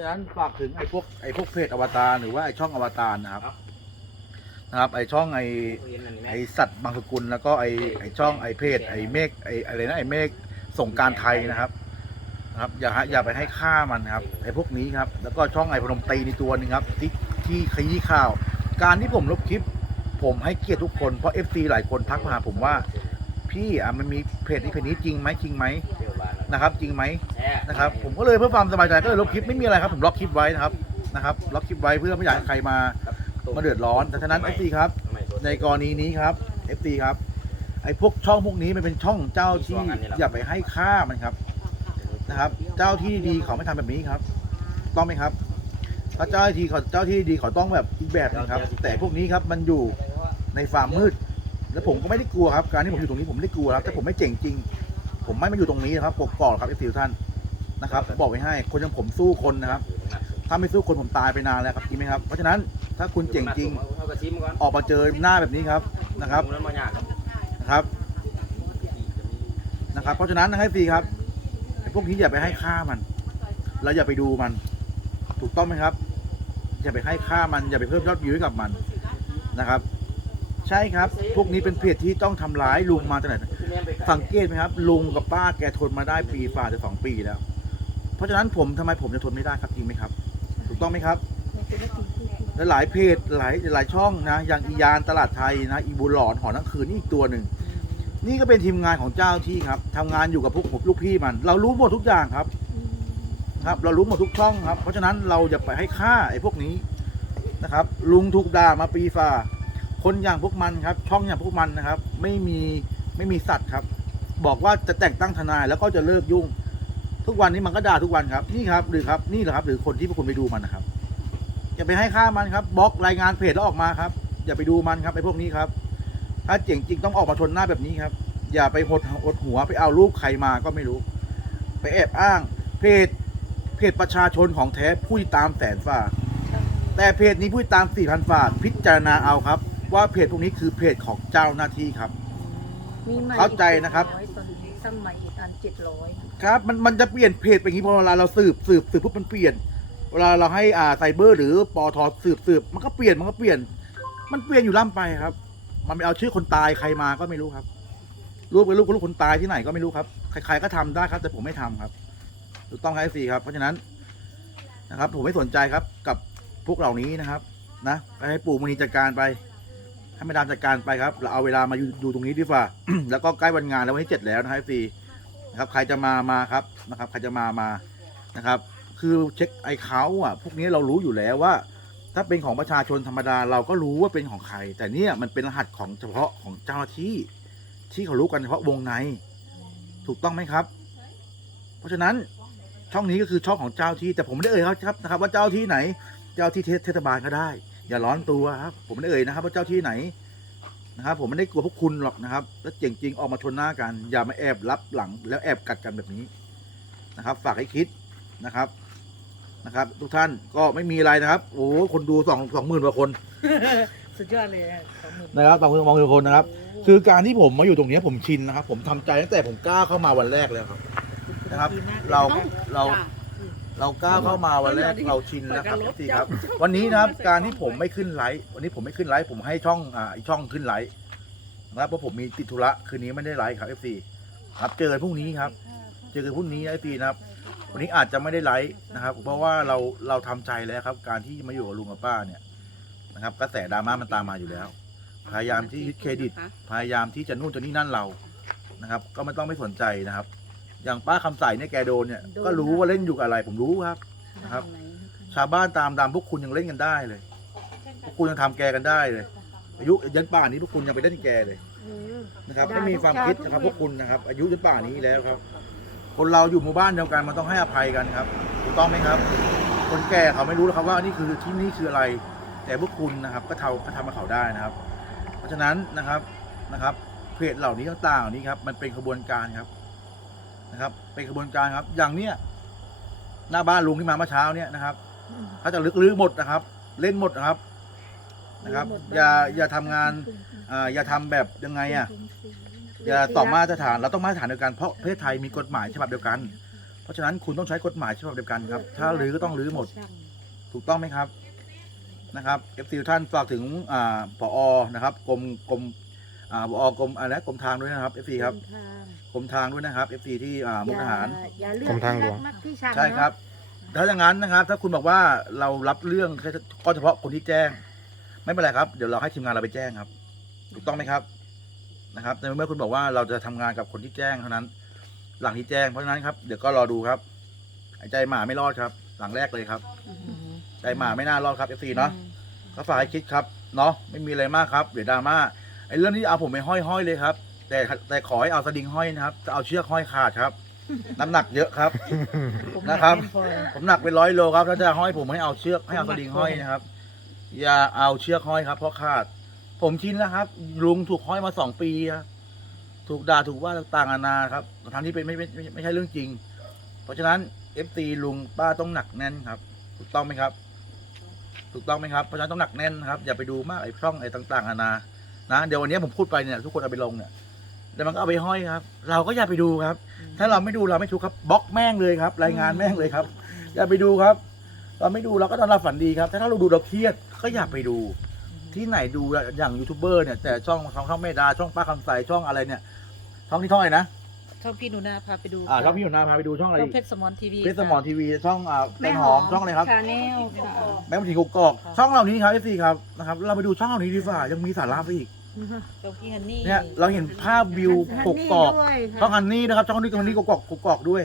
ะฉะนั้นฝากถึงไอ้พวกไอ้พวกเพจอวตารหรือว่าไอ้ช่องอวตารนะครับ นะครับไอ้ช่องไอ้ไอ้สัตว์บางสกุลแล้วก็ไอ้ไอ้ช่องไอ้เพจไอ้เมฆไอ้อะไรนะไอ้เมฆส่งกรารไทยนะครับนะครับอย่าฮะอย่าไปให้ค่ามันนะครับไอ้พวกนี้ครับ แล้วก็ช่องไอ้พนมตรีในตัวหนึงครับที่ที่ขยี้ข่าว การที่ผมลบคลิป ผมให้เกียรติทุกคนเพราะ FC หลายคนทักมาหาผมว่า พี่อะมันมีเพจนี้เพจนี้จริงไหมจริงไหม นะครับจริงไหมนะครับผมก็เลยเพื่อความสบายใจก็เลยลบคลิปไม่มีอะไรครับผมล็อกคลิปไว้นะครับนะครับล็อกคลิปไว้เพื่อไม่อยากให้ใครมามาเดือดร้อนแต่ฉะนั้น FC ครับ ในกรณีนี้ครับ FT ครับไอ้พวกช่องพวกนี้มันเป็นช่องของเจ้าที่อย่าไปให้ค่ามันครับนะครับ เจ้าที่ดีเขาไม่ทำแบบนี้ครับ ต้องไหมครับถ้าเจ้าที่เขาเจ้าที่ดีเขาต้องแบบอีกแบบนึงครับ แต่พวกนี้ครับมันอยู่ในฟาร์มมืด แล้วผมก็ไม่ได้กลัวครับ การที่ผมอยู่ตรงนี้ผมไม่ได้กลัวครับถ้าผมไม่เจ๋งจริง ผมไม่มาอยู่ตรงนี้นะครับกกอกครับ FT ทุกท่านนะครับบอกไว้ให้คนอย่างผมสู้คนนะครับถ้าไม่สู้คนผมตายไปนานแล้วครับจริงไหมครับเพราะฉะนั้นถ้าคุณเจ๋งจริงออกมาเจอหน้าแบบนี้ครับนะครับนะครับนะครับ เพราะฉะนั้นนะครับฟีครับพวกนี้อย่าไปให้ค่ามันแล้วอย่าไปดูมัน ถูกต้องไหมครับ อย่าไปให้ค่ามันอย่าไปเพิ่มยอดวิวให้กับมันนะครับ ใช่ครับ พวกนี้เป็นเพจที่ต้องทำร้ายลุงมาตั้งแต่ สังเกตไหมครับ ลุงกับป้าแกทนมาได้ปีฝ่าจะสองปีแล้ว เพราะฉะนั้นผมทำไมผมจะทนไม่ได้ครับจริงไหมครับ ถูกต้องไหมครับและหลายเพจหลายหลายช่องนะอย่างอียานตลาดไทยนะอีบูหลอนหอนังคืนนี่อีกตัวหนึ่งนี่ก็เป็นทีมงานของเจ้าที่ครับทำงานอยู่กับพวกผมลูกพี่มัน เรารู้หมดทุกอย่างครับ ครับ เรารู้หมดทุกช่องครับ เพราะฉะนั้นเราอย่าไปให้ค่าไอ้พวกนี้นะครับ ลุงถูกด่ามาปีฝ่า คนอย่างพวกมันครับ ช่องอย่างพวกมันนะครับ ไม่มี ไม่มีสัตว์ครับ บอกว่าจะแต่งตั้งทนายแล้วก็จะเลิกยุ่ง ทุกวันนี้มันก็ด่าทุกวันครับ นี่ครับหรือครับนี่แหละครับ หรือคนที่พวกคุณไปดูมันนะครับอย่าไปให้ค่ามันครับบล็อกรายงานเพจแล้วออกมาครับ อย่าไปดูมันครับไอ้พวกนี้ครับ ถ้าเจ๋งจริงต้องออกมาชนหน้าแบบนี้ครับ อย่าไปหดหดหัวไปเอารูปใครมาก็ไม่รู้ ไปแอบอ้าง เพจเพจประชาชนของแท้ผู้ติดตามแสนฝ่าแต่เพจนี้ผู้ติดตามสี่พันฝ่าพิจารณาเอาครับ ว่าเพจพวกนี้คือเพจของเจ้าหน้าที่ครับ มีใหม่เข้าใจนะครับอีก700ตอนนี้สมัยอีกอันเจ็ดร้อยครับมันมันจะเปลี่ยนเพจไปอย่างนี้พอเวลาเราสืบสืบสืบปุ๊บมันเปลี่ยน เวลาเราให้อ่าไซเบอร์ หรือปอทสืบสืบมันก็เปลี่ยนมันก็เปลี่ยน มันเปลี่ยนอยู่ล่ำไปครับ มันไปเอาชื่อคนตายใครมาก็ไม่รู้ครับรูปเป็นรูปกับรูปคนตายที่ไหนก็ไม่รู้ครับใครๆก็ทำได้ครับ แต่ผมไม่ทำครับถูกต้องครับสี่ครับเพราะฉะนั้นนะครับ ผมไม่สนใจครับกับพวกเหล่านี้นะครับ นะให้ปู่มณีจัดการไป ให้มาดามจัดการไปครับ เราเอาเวลามาอยู่ดูตรงนี้ดีกว่า แล้วก็ใกล้วันงานแล้ววันที่เจ็ดแล้วนะครับสี่นะครับ ใครจะมามาครับนะครับ ใครจะมามานะครับ คือเช็คไอ้เขาอะ พวกนี้เรารู้อยู่แล้วว่า ถ้าเป็นของประชาชนธรรมดาเราก็รู้ว่าเป็นของใคร แต่เนี่ยมันเป็นรหัสของเฉพาะของเจ้าหน้าที่ ที่เขารู้กันเฉพาะวงใน ถูกต้องไหมครับ เพราะฉะนั้นช่องนี้ก็คือช่องของเจ้าที่แต่ผมไม่ได้เอ่ยครับนะครับ ว่าเจ้าที่ไหน เจ้าที่เทศบาลก็ได้ อย่าร้อนตัวครับ ผมไม่ได้เอ่ยนะครับว่าเจ้าที่ไหนนะครับ ผมไม่ได้กลัวพวกคุณหรอกนะครับ แล้วเจ๋งจริงออกมาชนหน้ากัน อย่ามาแอบรับหลัง แล้วแอบกัดกันแบบนี้นะครับ ฝากให้คิดนะครับนะครับ ทุกท่านก็ไม่มีอะไรนะครับ โอ้โหคนดูสองสองหมื่นกว่าคนสุดยอดเลยอะสองหมื่นนะครับสองหมื่นสองหมื่นคนนะครับ คือการที่ผมมาอยู่ตรงนี้ผมชินนะครับ ผมทำใจตั้งแต่ผมกล้าเข้ามาวันแรกเลยครับนะครับ เราเรา เรากล้าเข้ามาวันแรกเราชินแล้วครับพี่ครับ วันนี้นะครับการที่ผมไม่ขึ้นไลฟ์วันนี้ผมไม่ขึ้นไลฟ์ผมให้ช่องอ่าอีกช่องขึ้นไลฟ์นะครับเพราะผมมีติดธุระคืนนี้ไม่ได้ไลฟ์ครับเอฟซีครับเจอกันพรุ่งนี้ครับ เจอกันพรุ่งนี้เอฟซีนะครับ วันนี้อาจจะไม่ได้ไลฟ์นะครับ เพราะว่าเราเราทำใจแล้วครับ การที่มาอยู่กับลุงกับป้าเนี่ยนะครับกระแสดราม่ามันตามมาอยู่แล้ว พยายามที่ยึดเครดิต พยายามที่จะนู่นจะนี่นั่นเรานะครับ ก็ไม่ต้องไม่สนใจนะครับ อย่างป้าคำใสเนี่ยแกโดนเนี่ยก็รู้ว่าเล่นอยู่กับอะไร ผมรู้ครับ นะครับ ชาวบ้านตามดำพวกคุณยังเล่นกันได้เลยพวกคุณยังทำแกกันได้เลย อายุยันป่านนี้พวกคุณยังไปเล่นแกเลยนะครับไม่มีความคิดนะครับพวกคุณนะครับ อายุยันป่านนี้แล้วครับ คนเราอยู่หมู่บ้านเดียวกันมันต้องให้อภัยกันครับถูกต้องไหมครับ คนแก่เขาไม่รู้หรอกครับว่านี่คือที่นี่คืออะไร แต่พวกคุณนะครับ ก็เทาก็ทำมาเขาได้นะครับ เพราะฉะนั้นนะครับนะครับเพจเหล่านี้ต่างๆเหล่านี้ครับมันเป็นขบวนการครับ นะครับเป็นขบวนการครับ อย่างเนี้ยหน้าบ้านลุงที่มาเมื่อเช้าเนี่ยนะครับถ้าจะลึกลื้อหมดนะครับ เล่นหมดนะครับนะครับ อย่าอย่าทำงานอ่าอย่าทำแบบยังไงอะอย่าต่อมาตรฐานเราต้องมาตรฐานเดียวกันเพราะประเทศไทยมีกฎหมายฉบับเดียวกัน เพราะราะฉะนั้นคุณต้องใช้กฎหมายฉบับเดียวกันครับ ถ้ารื้อก็ต้องรื้อหมด ถูกต้องไหมครับนะครับเอฟซีท่านฝากถึงอ่าผอนะครับกรมกรม อ่าผอกรมอะไรนะกรมทางด้วยนะครับเอฟซีครับกรมทางด้วยนะครับเอฟซีที่อ่ามุกดาหาร อย่าเลือกกรมทางหลวง ที่รักมักที่ชังใช่ครับ ถ้าอย่างนั้นนะครับ ถ้าคุณบอกว่าเรารับเรื่องแค่ก็เฉพาะคนที่แจ้ง ไม่เป็นไรครับ เดี๋ยวเราให้ทีมงานเราไปแจ้งครับ ถูกต้องไหมครับนะครับในเมื่อคุณบอกว่าเราจะทำงานกับคนที่แจ้งเท่านั้น หลังที่แจ้งเพราะฉะนั้นครับเดี๋ยวก็รอดูครับหายใจหมาไม่รอดครับ หลังแรกเลยครับ ใจหมาไม่น่ารอดครับเอฟซีเนาะก็ฝากให้คิดครับเนาะไม่มีอะไรมากครับเดี๋ยวดราม่า ไอ้เรื่องนี้เอาผมไปห้อยห้อยๆเลยครับ แต่แต่ขอให้เอาสลิงห้อยนะครับจะเอาเชือกห้อยขาดครับ น้ำหนักเยอะครับนะครับ ผมหนักเป็นร้อยโลครับถ้าจะห้อยผมให้เอาเชือกให้เอาสลิงห้อยนะครับ อย่าเอาเชือกห้อยครับ เพราะขาด ผมชินแล้วครับ ลุงถูกห้อยมาสองปีครับถูกด่าถูกว่าต่างๆนานาครับทั้งที่เป็นไม่ไม่ไม่ไม่ใช่เรื่องจริง เพราะฉะนั้นเอฟซีลุงป้าต้องหนักแน่นครับ ถูกต้องไหมครับ ถูกต้องไหมครับเพราะฉะนั้นต้องหนักแน่นครับ อย่าไปดูมากไอ้ช่องไอ้ต่างๆนานา นะเดี๋ยววันนี้ผมพูดไปเนี่ยทุกคนเอาไปลงเนี่ยแต่มันก็เอาไปห้อยครับ เราก็อย่าไปดูครับ ถ้าเราไม่ดูเราไม่ถูกครับบล็อกแม่งเลยครับ รายงานแม่งเลยครับ อย่าไปดูครับ เราไม่ดูเราก็ตอนรับฝันดีครับแต่ถ้าเราดูเราเครียดก็อย่าไปดู ที่ไหนดูอย่างยูทูบเบอร์เนี่ยแต่ช่องช่องช่องเมดาช่องป้าคำใสช่องอะไรเนี่ยช่องที่ช่องอะไรนะช่องพี่หนูนาพาไปดูอ่าช่องพี่หนุนาพาไปดูช่องอะไรช่องเพชรสมอนทีวีเพชรสมอนทีวีช่องอ่าแตงหอมช่องอะไรครับชาแนลค่ะแม่บุญถิ่นกกอกช่องเหล่านี้ครับเอฟซีครับนะครับเราไปดูช่องเหล่านี้ดีกว่ายังมีสาระไปอีก ช่องพี่ฮันนี่เนี่ยเราเห็นภาพวิวกกอกช่องฮันนี่นะครับช่องนี้ช่องนี้กกอกกกอกด้วย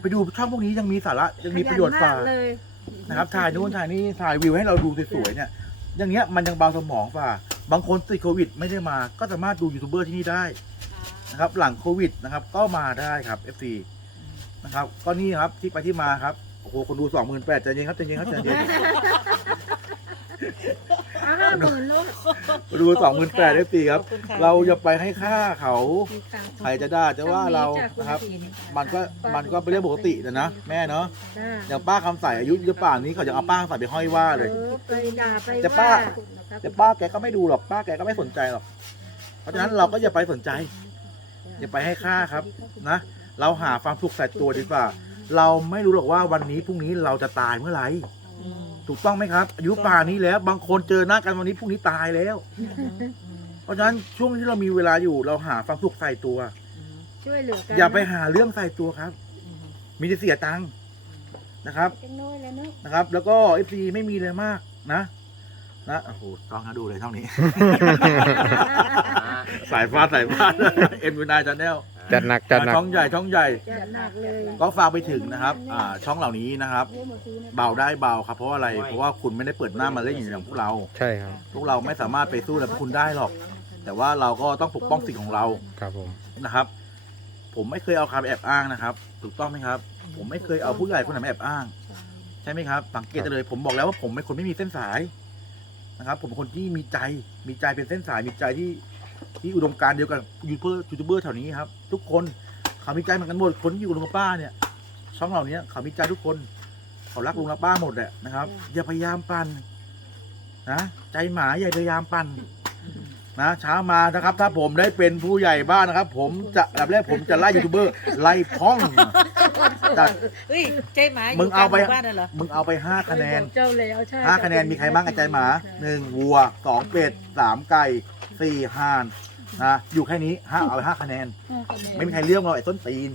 ไปดูช่องพวกนี้ยังมีสาระยังมีประโยชน์ฝ่าเลยนะครับถ่ายนู่นถ่ายนี่ถ่ายวิวให้เราดูสวยๆเนี่ย อย่างเงี้ยมันยังเบาสมองฝ่าบางคนติดโควิด ไม่ได้มา ก็สามารถดูยูทูบเบอร์ที่นี่ได้นะครับ หลังโควิดนะครับ ก็มาได้ครับ FC นะครับ ก็นี่ครับที่ไปที่มาครับโอ้โหคนดูสองหมื่นแปดใจเย็นครับใจเย็นครับใจเย็น ห้าหมื่นลูกคนดูสองหมื่นแปด FC ครับเราจะไปให้ค่าเขาใครจะด่าจะว่าเรานะครับ มันก็มันก็เป็นเรื่องปกตินะนะแม่เนาะอย่างป้าคำใสอายุเยอะป่านนี้เขาจะเอาป้าคำใสไปห้อยว่าเลยไปด่าไปแต่ป้าแต่ป้าแกก็ไม่ดูหรอกป้าแกก็ไม่สนใจหรอก เพราะฉะนั้นเราก็อย่าไปสนใจ อย่าไปให้ค่าครับนะ เราหาความสุขใส่ตัวดีกว่า เราไม่รู้หรอกว่าวันนี้พรุ่งนี้เราจะตายเมื่อไหร่ ถูกต้องไหมครับอายุป่านนี้แล้ว บางคนเจอหน้ากันวันนี้พรุ่งนี้ตายแล้ว เพราะฉะนั้นช่วงที่เรามีเวลาอยู่เราหาความสุขใส่ตัว ช่วยเหลือกันอย่าไปหาเรื่องใส่ตัวครับ มีแต่เสียตังค์นะครับจังน้อยแล้วเนาะนะครับ แล้วก็เอฟซีไม่มีเลยมากนะนะโอ้โหต้องนะดูเลยช่องนี้ สายฟ้าสายฟ้าเอ็มยูไนชาแนล จัดหนักจัดหนักช่องใหญ่ช่องใหญ่จัดหนักเลยก็ฝากไปถึงนะครับอ่าช่องเหล่านี้นะครับ เบาได้เบาครับ เพราะว่าอะไรเพราะว่าคุณไม่ได้เปิดหน้ามาเล่นอย่างพวกเรา ใช่ครับ พวกเราไม่สามารถไปสู้อะไรพวกคุณได้หรอก แต่ว่าเราก็ต้องปกป้องสิทธิ์ของเราครับผมนะครับ ผมไม่เคยเอาใครไปแอบอ้างนะครับ ถูกต้องไหมครับ ผมไม่เคยเอาผู้ใหญ่คนไหนมาแอบอ้าง ใช่ไหมครับ สังเกตได้เลย ผมบอกแล้วว่าผมเป็นคนไม่มีเส้นสายนะครับ ผมเป็นคนที่มีใจมีใจเป็นเส้นสายมีใจที่ ที่อุดมการณ์เดียวกับยูทูบเบอร์ยูทูบเบอร์แถวนี้ครับ ทุกคนเขามีใจเหมือนกันหมดคนที่อยู่กับลุงกับป้าเนี่ย ช่องเหล่านี้เขามีใจทุกคนเขารักลุงรักป้าหมดแหละนะครับ อย่าพยายามปั่นนะใจหมาอย่าพยายามปั่น นะเช้ามานะครับ ถ้าผมได้เป็นผู้ใหญ่บ้านนะครับ ผมจะอันดับแรกผมจะไล่ยูทูบเบอร์ไล่พ้องจัดเฮ้ยใจหมาอยู่มึงเอาไปกลหบ้านน่ะเหรอมึงเอาไปห้าคะแนนเจ้าแล้วใช่ห้าคะแนนมีใครบ้างไอ้ใจหมาหนึ่งวัวสองเป็ดสามไก่สี่ห่านนะอยู่แค่นี้ห้าเอาไปห้าคะแนน ไม่มีใครเลือกเราไอ้ต้นตีน